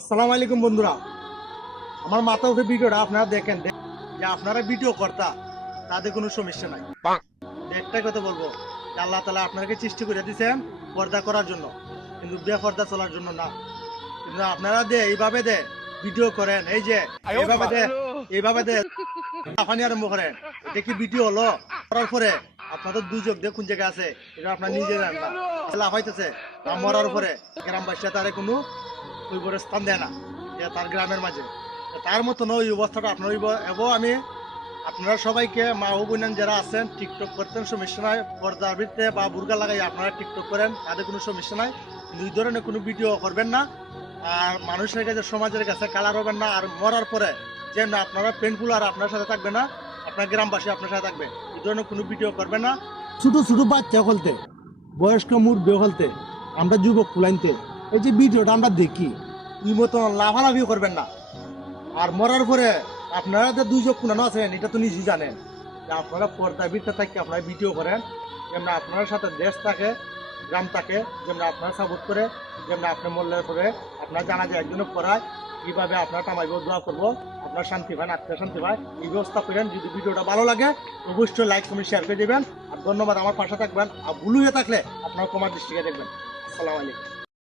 আসসালামু আলাইকুম বন্ধুরা, আমার মাথা উঠে ভিডিওটা আপনারা দেখেন যে আপনারা ভিডিও কর্তা, তাদের কোনো সমস্যা নাই। একটাই কথা বলবো যে আল্লাহ তাআলা আপনাকে সৃষ্টি করে দিয়েছেন পর্দা করার জন্য, কিন্তু বেপর্দা চলার জন্য না। কিন্তু আপনারা এইভাবে ভিডিও করেন, এই যে এইভাবে লাফানি আরম্ভ করেন, এটা কি ভিডিও হলো? করার পরে আপনাদের দুই চোখ দিয়ে কোন জায়গায় আছে এটা আপনার নিজে জানেন না। লাফাইতেছে মরার পরে গ্রামবাসীরা তারে কোনো ওই বড় স্থান দেয় না যে তার গ্রামের মাঝে। তার মতো ওই অবস্থাটা আপনার হইব। এবং আমি আপনারা সবাইকে মা ও বোনেন যারা আছেন টিকটক করতেন সমস্যা নাই, পর্দার ভিতরে বা বুর্গা লাগাই আপনারা টিকটক করেন, তাদের কোনো সমস্যা নাই। দুই ধরনের কোনো ভিডিও করবেন না, আর মানুষের কাছে সমাজের কাছে কালার হবেন না। আর মরার পরে যে না আপনারা পেনফুল আর আপনার সাথে থাকবে না, আপনার গ্রামবাসী আপনার সাথে থাকবে, এই ধরনের কোনো ভিডিও করবেন না। ছোট ছোট বাচ্চা হলতে, বয়স্ক মুরব্বী হলতে, আমরা যুবক কুলাইনতে এই যে ভিডিওটা আমরা দেখি, এই মতো লাফালাফিও করবেন না। আর মরার পরে আপনারা যে দুই চোখ কুনানো আছেন এটা তো নিজেই জানেন যে আপনারা পর্দার ভিতরে থাকি আপনারা ভিডিও করেন, যেমন আপনার সাথে দেশ থাকে, গ্রাম থাকে, যেমন আপনারা সাপোর্ট করে, যেমন আপনার মূল্যের পরে আপনার জানা যায় একজনে পড়ায় কীভাবে আপনার টামাইব দোয়া করবো, আপনার শান্তি পান, আত্মীয় শান্তি পায়, এই ব্যবস্থা করেন। যদি ভিডিওটা ভালো লাগে অবশ্যই লাইক কমেন্ট শেয়ার করে দেবেন। আর ধন্যবাদ, আমার পাশে থাকবেন। আর ভুল হয়ে থাকলে আপনার কমার দৃষ্টিকে দেখবেন। আসসালামু আলাইকুম।